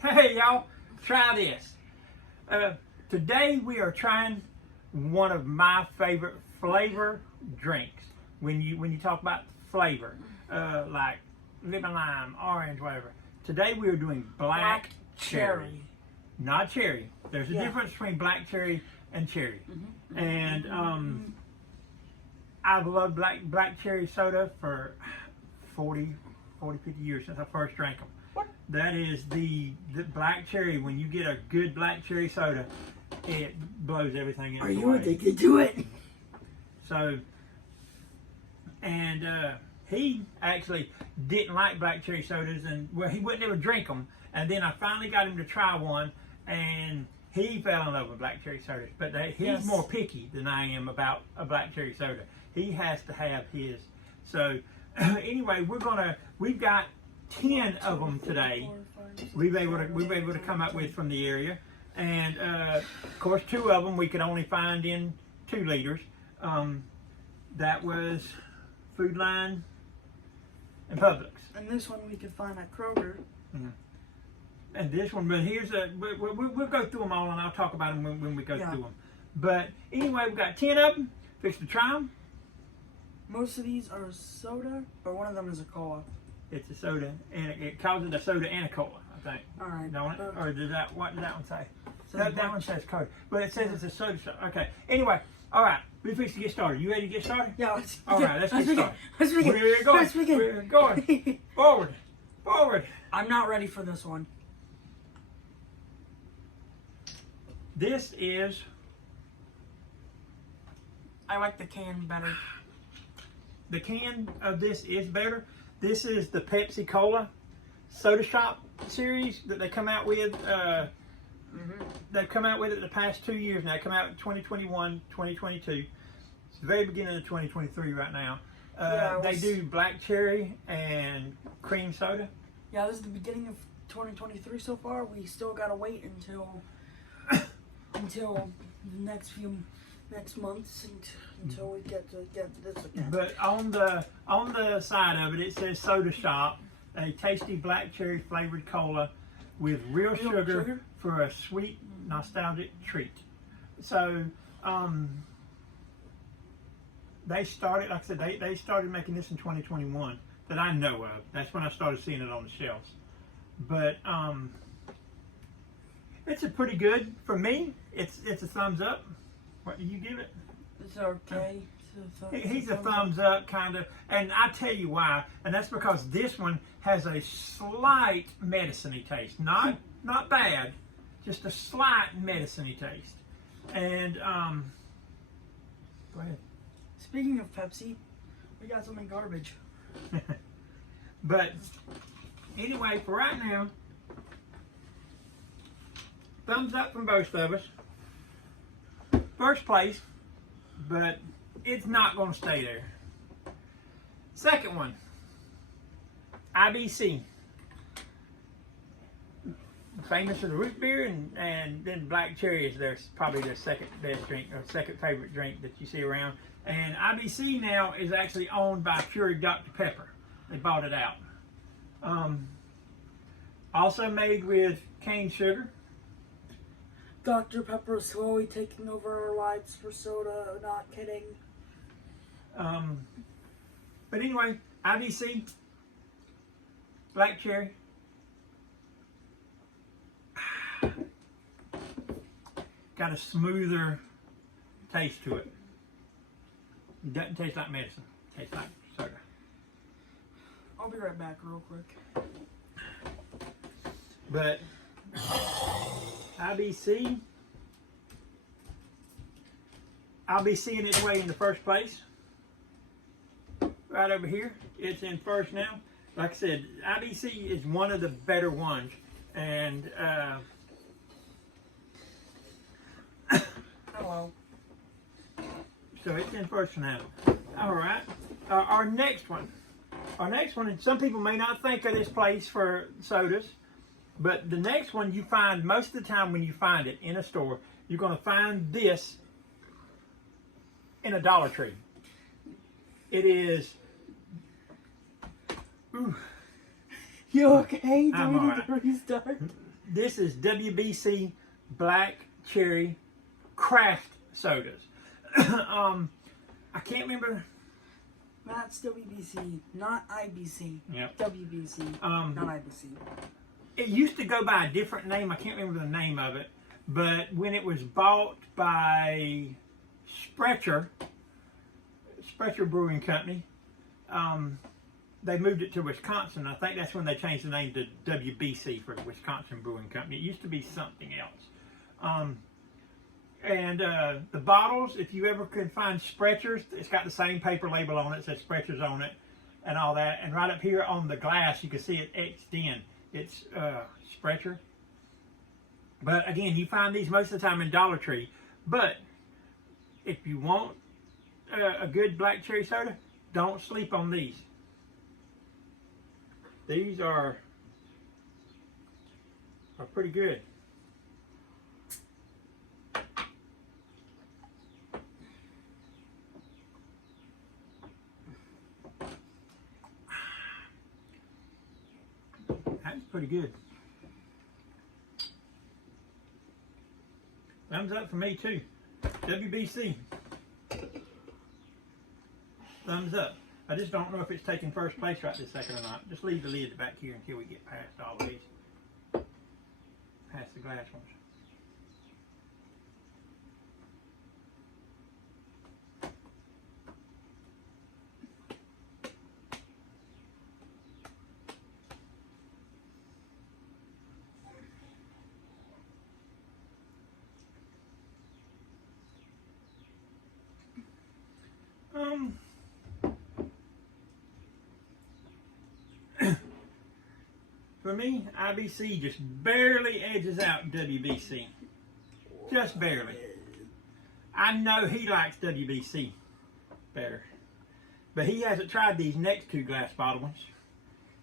Hey y'all, try this. Today we are trying one of my favorite flavor drinks. When you talk about flavor, like lemon lime, orange, whatever. Today we are doing black cherry, not cherry. There's a difference between black cherry and cherry. And I've loved black cherry soda for 40, 50 years since I first drank them. That is the black cherry. When you get a good black cherry soda, it blows everything in. Are you addicted to it? So, and he actually didn't like black cherry sodas, and well, he wouldn't ever drink them. And then I finally got him to try one, and he fell in love with black cherry sodas. But he's more picky than I am about a black cherry soda. He has to have his. So, anyway, we've got 10 of them today. We've able to come up with from the area, and of course 2 of them we could only find in 2 liters. That was Food Line and Publix. And this one we could find at Kroger. And this one, but here's we'll go through them all, and I'll talk about them when we go through them. But anyway, we've got 10 of them. Fix to try them. Most of these are soda, but one of them is a cola. It's a soda, and it calls it a soda and a cola, I think. All right. Don't it? Or what did that one say? That one says Cola, but it says it's a soda. Okay. Anyway, all right. We're fixing to get started. You ready to get started? Yeah. Let's get started. Let's begin. We're going. Let's begin. We're going. Forward. I'm not ready for this one. This is. I like the can better. The can of this is better. This is the Pepsi Cola Soda Shop series that they come out with. They've come out with it the past 2 years now. They come out in 2021, 2022. It's the very beginning of 2023 right now. They do black cherry and cream soda. Yeah, this is the beginning of 2023 so far. We still gotta wait until the next months until we get this again. But on the side of it, it says Soda Shop, a tasty black cherry flavored cola with real sugar for a sweet nostalgic treat. So they started, like I said, they started making this in 2021 that I know of. That's when I started seeing it on the shelves. But it's a pretty good for me. It's a thumbs up. What do you give it? It's okay. He's a thumbs up, kind of, and I tell you why, and that's because this one has a slight medicine-y taste. Not bad, just a slight medicine-y taste. And go ahead. Speaking of Pepsi, we got something garbage. But anyway, for right now, thumbs up from both of us. First place, but it's not going to stay there. Second one, IBC. Famous for the root beer, and then black cherry is probably their second best drink, or second favorite drink that you see around. And IBC now is actually owned by Keurig Dr. Pepper. They bought it out. Also made with cane sugar. Dr. Pepper is slowly taking over our lives for soda, not kidding. But anyway, IBC, black cherry. Got a smoother taste to it. It doesn't taste like medicine. It tastes like soda. I'll be right back real quick. But IBC, I'll be seeing its way in the first place. Right over here, it's in first now. Like I said, IBC is one of the better ones, and Hello. So it's in first now. All right, our next one, and some people may not think of this place for sodas. But the next one you find, most of the time when you find it in a store, you're going to find this in a Dollar Tree. It is... Ooh. You okay? Do I'm we all need to restart? This is WBC Black Cherry Craft sodas. I can't remember. That's WBC, not IBC. Yep. WBC, not IBC. It used to go by a different name. I can't remember the name of it. But when it was bought by Sprecher Brewing Company, they moved it to Wisconsin. I think that's when they changed the name to WBC for Wisconsin Brewing Company. It used to be something else. And the bottles, if you ever can find Sprecher's, it's got the same paper label on it, it says Sprecher's on it, and all that. And right up here on the glass, you can see it etched in. It's Sprecher. But again, you find these most of the time in Dollar Tree. But if you want a good black cherry soda, don't sleep on these. These are pretty good. That's pretty good. Thumbs up for me too. WBC. Thumbs up. I just don't know if it's taking first place right this second or not. Just leave the lid back here until we get past all these. Past the glass ones. For me, IBC just barely edges out WBC. Just barely. I know he likes WBC better. But he hasn't tried these next two glass bottle ones.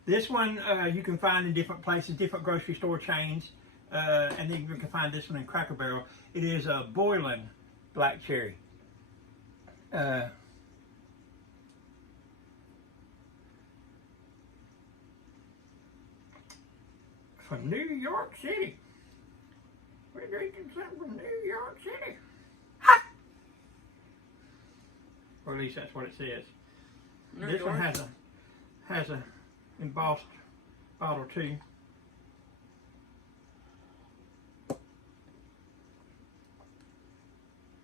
This one you can find in different places, different grocery store chains. And then you can find this one in Cracker Barrel. It is a Boylan Black Cherry. From New York City. We're drinking something from New York City. Ha! Or at least that's what it says. This one has a embossed bottle too.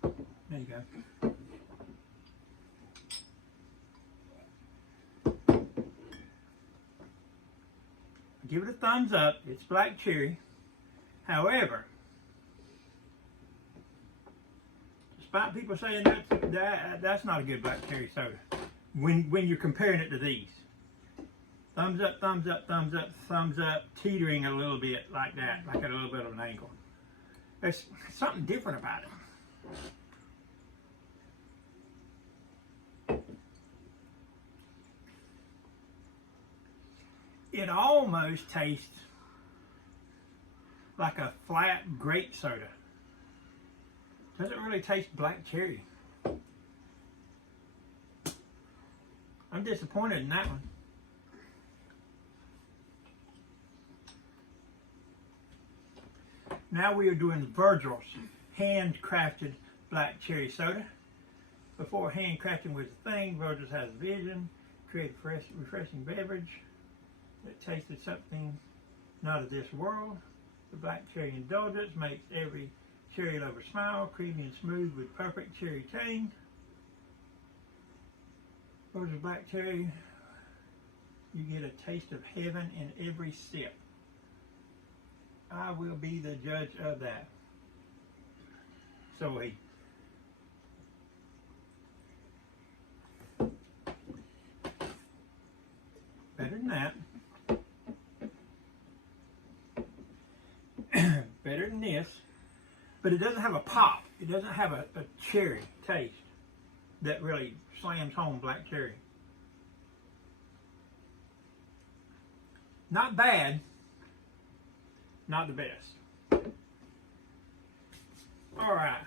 There you go. Give it a thumbs up. It's black cherry. However, despite people saying that's not a good black cherry soda, when you're comparing it to these, thumbs up, thumbs up, thumbs up, thumbs up, teetering a little bit like that, like at a little bit of an angle. There's something different about it. It almost tastes like a flat grape soda. Doesn't really taste black cherry. I'm disappointed in that one. Now we are doing Virgil's handcrafted black cherry soda. Before handcrafting was a thing, Virgil's has a vision, create a refreshing beverage that tasted something not of this world. The black cherry indulgence makes every cherry lover smile, creamy and smooth with perfect cherry tang. Virgil's black cherry, you get a taste of heaven in every sip. I will be the judge of that. So he. Better than that. Better than this. But it doesn't have a pop. It doesn't have a cherry taste that really slams home black cherry. Not bad. Not the best. Alright.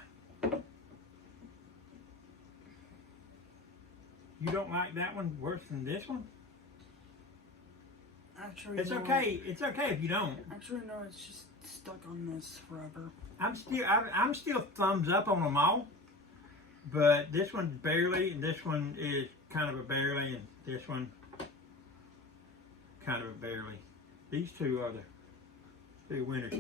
You don't like that one worse than this one? Actually, It's no. okay. It's okay if you don't. Actually, no. It's just stuck on this forever. I'm still thumbs up on them all, but this one's barely, and this one is kind of a barely, and this one kind of a barely. These two are the winners.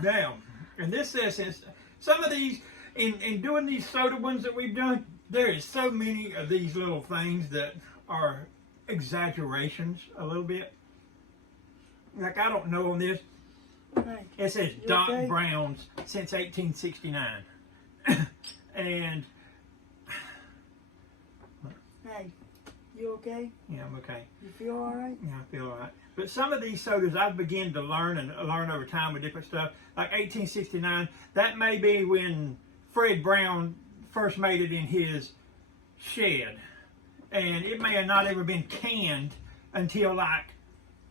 Now, and this says some of these in doing these soda ones that we've done, there is so many of these little things that are exaggerations a little bit. Like I don't know on this. Hey, It says you Doc okay? Brown's since 1869. And hey, you okay? yeah, I'm okay. You feel all right? Yeah, I feel all right. But some of these sodas I've begun to learn and learn over time with different stuff. Like 1869, that may be when Fred Brown first made it in his shed. And it may have not ever been canned until like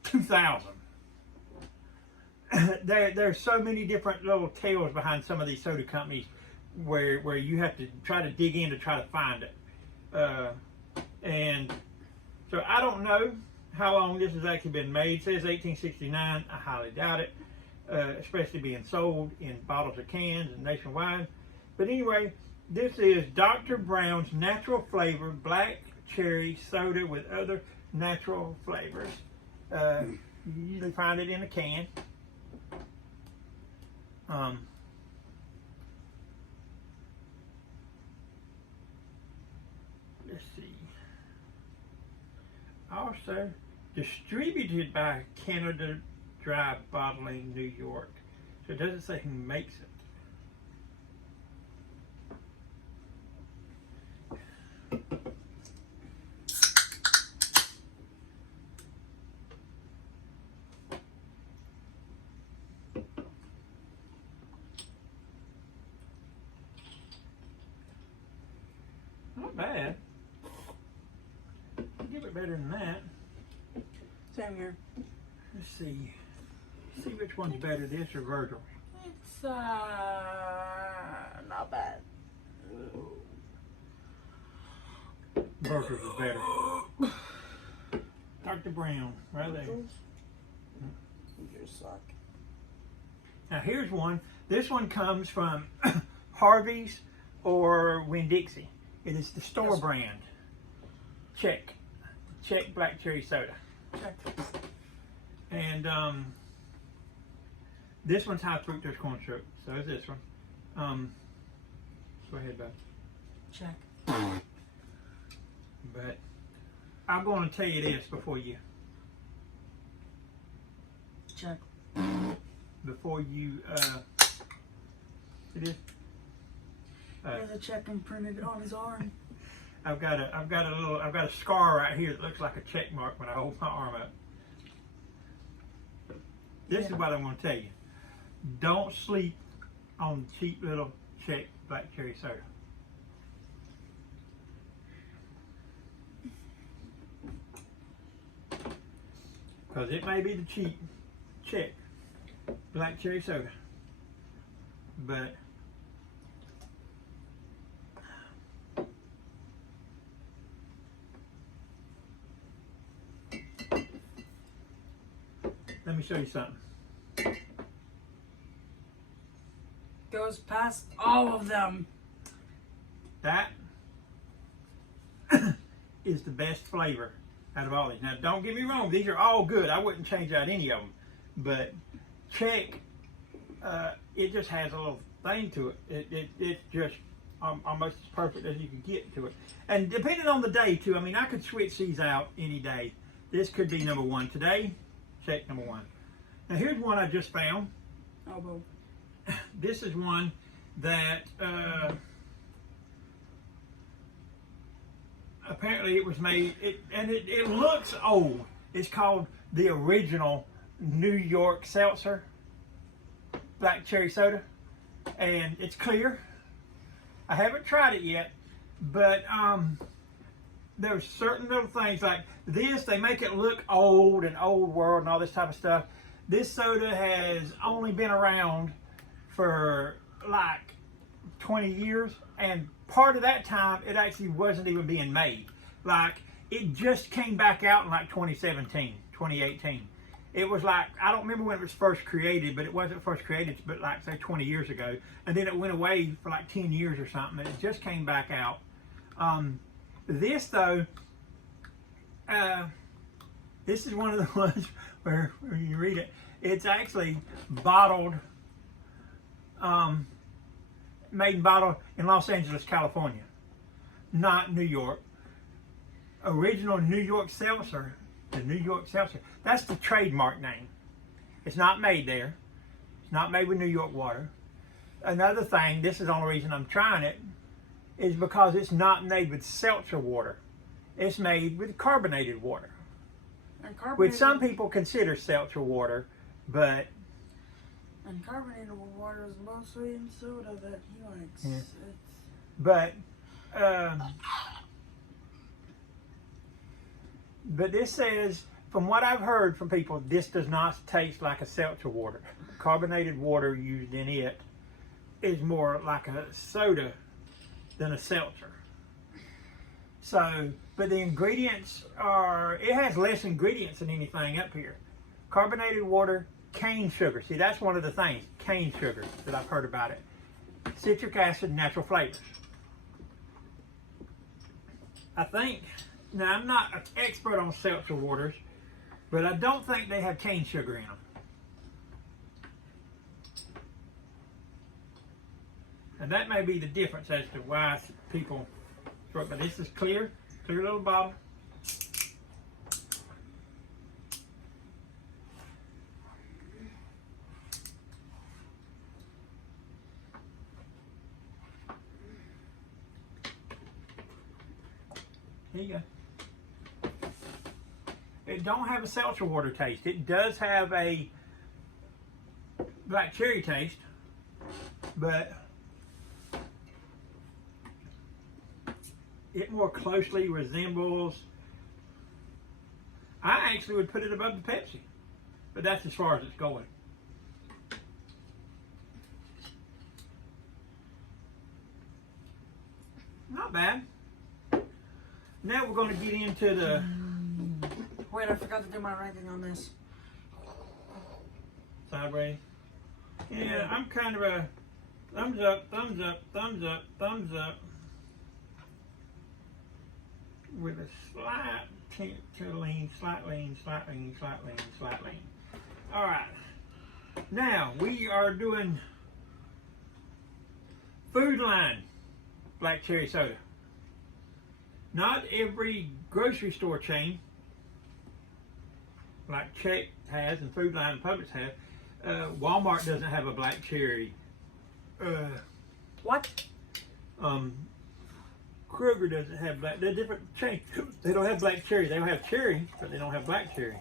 2000. There's so many different little tales behind some of these soda companies where you have to try to dig in to try to find it. And so I don't know how long this has actually been made. It says 1869. I highly doubt it, especially being sold in bottles or cans and nationwide. But anyway, this is Dr. Brown's Natural Flavor Black Cherry Soda with other natural flavors. You usually find it in a can. Let's see. Also distributed by Canada Dry Bottling, New York. So it doesn't say who makes it. Not bad. I'll give it better than that. Same here. Let's see. See which one's better, this or Virgil. It's not bad. Virgil's is better. Dr. Brown, right there. You just suck. Now here's one. This one comes from Harvey's or Winn-Dixie. It is the store Yes. brand. Czech black cherry soda. Check. And this one's high fructose corn syrup. So is this one. Go ahead, bud. Check. But I'm going to tell you this before you Check. it is. There's a check imprinted on his arm. I've got a scar right here that looks like a check mark when I hold my arm up. This is what I'm going to tell you. Don't sleep on cheap little Czech black cherry soda. Because it may be the cheap Czech black cherry soda, but let me show you something. Goes past all of them. That is the best flavor out of all these. Now, don't get me wrong; these are all good. I wouldn't change out any of them. But Czech, it just has a little thing to it. It's just almost as perfect as you can get to it. And depending on the day too. I mean, I could switch these out any day. This could be number one today. Czech number one. Now here's one I just found. Elbow. This is one that apparently it was made, it looks old. It's called the original New York Seltzer black cherry soda, and it's clear. I haven't tried it yet, but there's certain little things like this. They make it look old and old world and all this type of stuff. This soda has only been around for like 20 years, and part of that time it actually wasn't even being made. Like it just came back out in like 2017, 2018. It was like, I don't remember when it was first created, but it wasn't first created, but like say 20 years ago. And then it went away for like 10 years or something, and it just came back out. This though, this is one of the ones where you read it, it's actually bottled, made and bottled in Los Angeles, California, not New York. Original New York Seltzer, the New York Seltzer, that's the trademark name. It's not made there. It's not made with New York water. Another thing, this is the only reason I'm trying it, is because it's not made with seltzer water. It's made with carbonated water, which some people consider seltzer water, but... And carbonated water is mostly in soda that he likes. Yeah. It's... But this says, from what I've heard from people, this does not taste like a seltzer water. Carbonated water used in it is more like a soda than a seltzer. So, but the ingredients are, it has less ingredients than anything up here. Carbonated water, cane sugar. See, that's one of the things, cane sugar, that I've heard about it. Citric acid, natural flavors. I think, now I'm not an expert on seltzer waters, but I don't think they have cane sugar in them. And that may be the difference as to why people, but this is clear little bottle. Here you go. It don't have a seltzer water taste. It does have a black cherry taste, but it more closely resembles, I actually would put it above the Pepsi, but that's as far as it's going. Not bad. Now we're going to get into the... Wait, I forgot to do my ranking on this. Sideways. Yeah, I'm kind of a thumbs up, thumbs up, thumbs up, thumbs up. With a slight tint to lean, slight lean, slight lean, slight lean, slight lean. All right. Now we are doing Food Line black cherry soda. Not every grocery store chain, like Czech has and Food Line and Publix have, Walmart doesn't have a black cherry. What? Kroger doesn't have black. They're different chains. They don't have black cherry. They don't have cherry, but they don't have black cherry.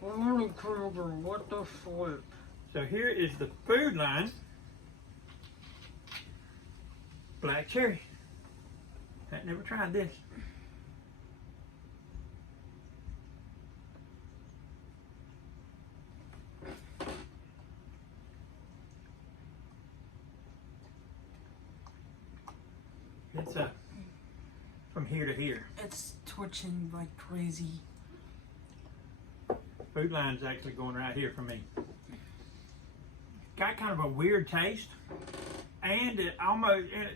Well, Kroger, what the flip? So here is the Food Line black cherry. I've never tried this. It's from here to here. It's twitching like crazy. Food Line's actually going right here for me. Got kind of a weird taste, and it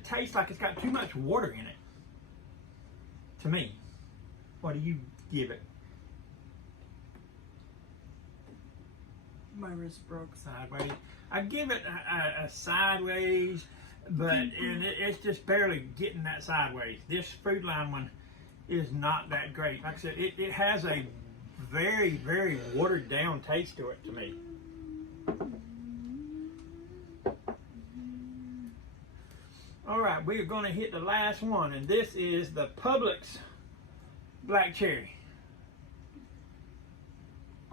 tastes like it's got too much water in it. To me, what do you give it? My wrist broke. Sideways. I give it a sideways, but it's just barely getting that sideways. This Food Line one is not that great. Like I said, it has a very, very watered down taste to it to me. All right, we are going to hit the last one, and this is the Publix black cherry.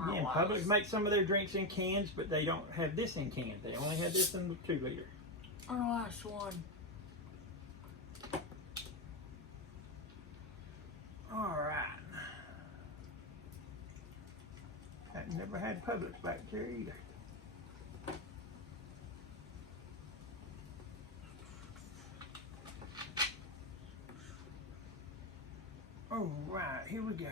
Again, Publix makes some of their drinks in cans, but they don't have this in cans. They only have this in the 2 liter. Our last one. All right. I've never had Publix black cherry either. All right, here we go.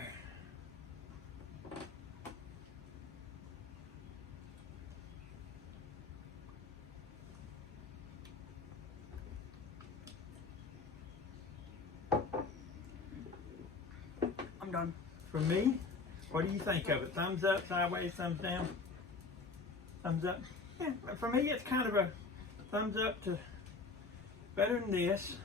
done. For me, what do you think of it? Thumbs up, sideways, thumbs down? Thumbs up? Yeah, for me it's kind of a thumbs up to better than this.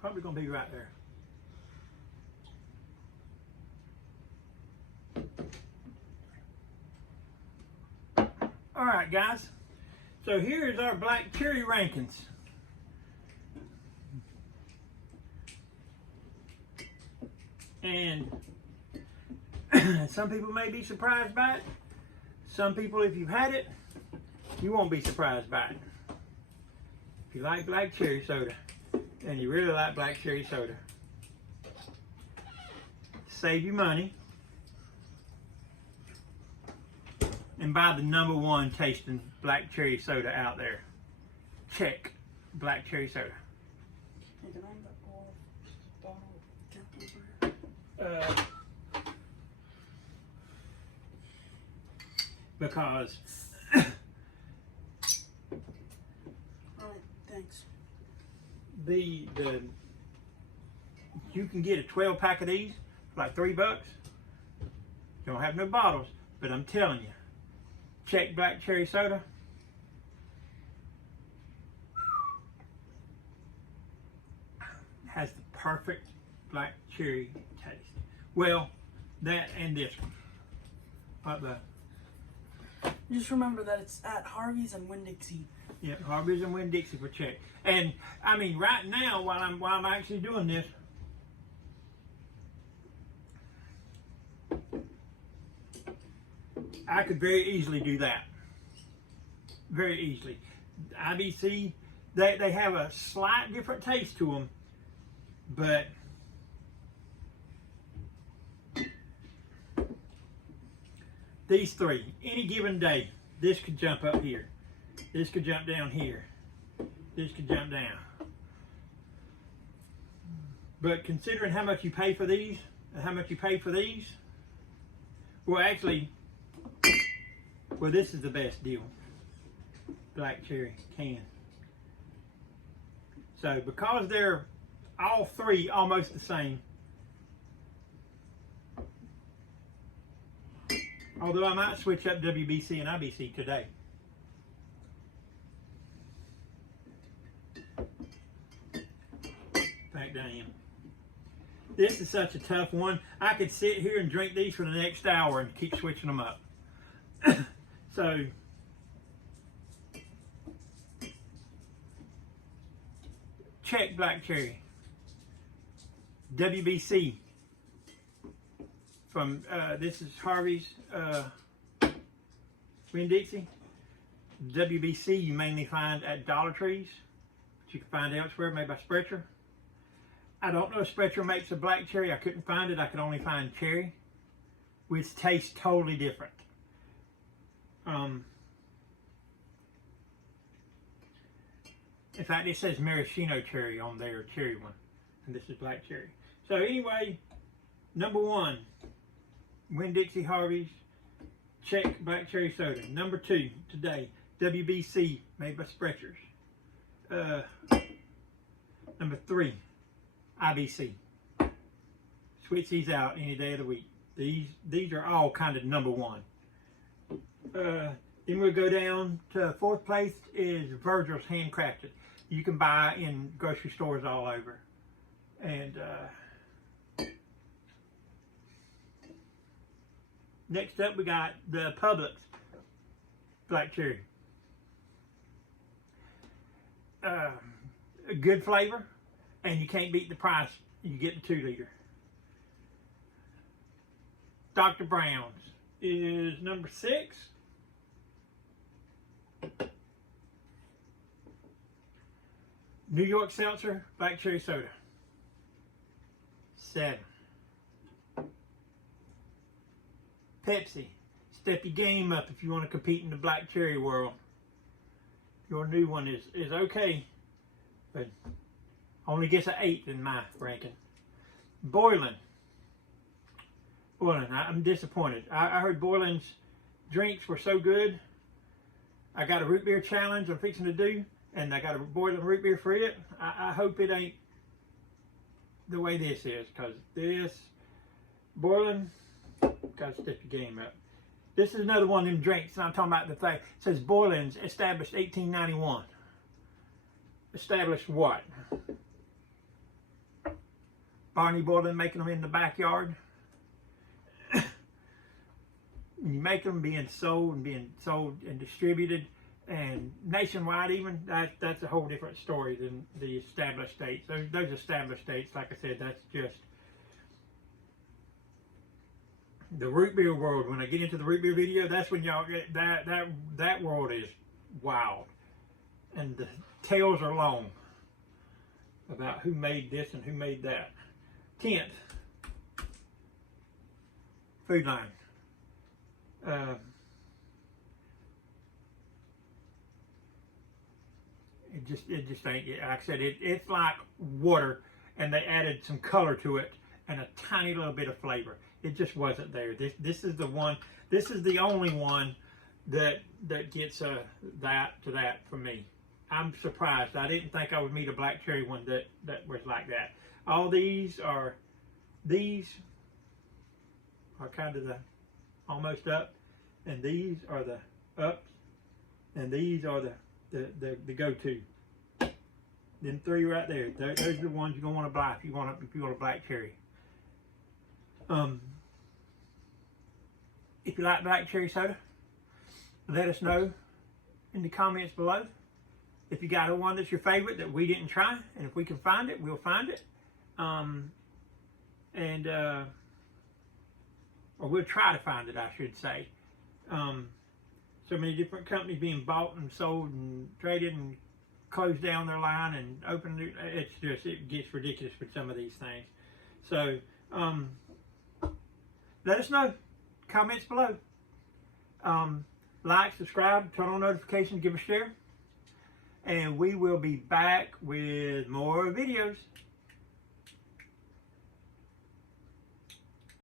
Probably gonna be right there. All right, guys. So here's our black cherry rankings. And some people may be surprised by it. Some people, if you've had it, you won't be surprised by it. If you like black cherry soda, and you really like black cherry soda, save you money and buy the #1 tasting black cherry soda out there. Check black cherry soda. Because Alright, thanks. the you can get a 12 pack of these for like $3. You don't have no bottles, but I'm telling you, check black cherry soda. Has the perfect black cherry taste. Well, that and this one. But Just remember that it's at Harvey's and Winn-Dixie. yeah, Harvey's and Winn-Dixie for check. And I mean, right now, while I'm actually doing this, I could very easily do that. Very easily. IBC, they have a slight different taste to them, but these three, any given day, this could jump up here. This could jump down here. This could jump down. But considering how much you pay for these, well, actually, well, this is the best deal. Black cherry can. So because they're all three almost the same, although I might switch up WBC and IBC today. In fact, I am. This is such a tough one. I could sit here and drink these for the next hour and keep switching them up. So, check black cherry. WBC. From this is Harvey's Winn-Dixie. WBC you mainly find at Dollar Trees, but you can find elsewhere, made by Sprecher. I don't know if Sprecher makes a black cherry. I couldn't find it. I could only find cherry, which tastes totally different. In fact, it says maraschino cherry on their cherry one, and this is black cherry. So anyway, #1, Winn-Dixie Harvey's, check black cherry soda. #2 today, WBC made by Sprecher's. #3, IBC. Switch these out any day of the week. These are all kind of #1. Then we'll go down to 4th place is Virgil's Handcrafted. You can buy in grocery stores all over. And next up we got the Publix black cherry. A good flavor, and you can't beat the price. You get the 2-liter. Dr. Brown's is #6. New York Seltzer black cherry soda, 7. Pepsi, step your game up if you want to compete in the black cherry world. If your new one is okay, but only gets an 8 in my ranking. Boylan. I'm disappointed. I heard Boylan's drinks were so good. I got a root beer challenge I'm fixing to do, and I got a Boylan root beer for it. I hope it ain't the way this is, because this Boylan got to step your game up. This is another one of them drinks, and I'm talking about the thing. It says Boylan's established 1891. Established what? Barney Boylan making them in the backyard. You make them being sold and distributed and nationwide even, that's a whole different story than the established states. Those established states, like I said, that's just the root beer world. When I get into the root beer video, that's when y'all get that world is wild. And the tales are long about who made this and who made that. 10th, Food Lion. It just ain't, like I said, it's like water, and they added some color to it and a tiny little bit of flavor. It just wasn't there. This is the one. This is the only one that gets that to that for me. I'm surprised. I didn't think I would meet a black cherry one that was like that. All these are kind of the almost up, and these are the ups, and these are the go-to. Them 3 right there. Those are the ones you're gonna want to buy if you want a black cherry. If you like black cherry soda, let us know in the comments below. If you got a one that's your favorite that we didn't try, and if we can find it, we'll find it. Or we'll try to find it, I should say. So many different companies being bought and sold and traded and closed down their line and opened it. It gets ridiculous with some of these things. So let us know. Comments below. Like, subscribe, turn on notifications, give a share. And we will be back with more videos.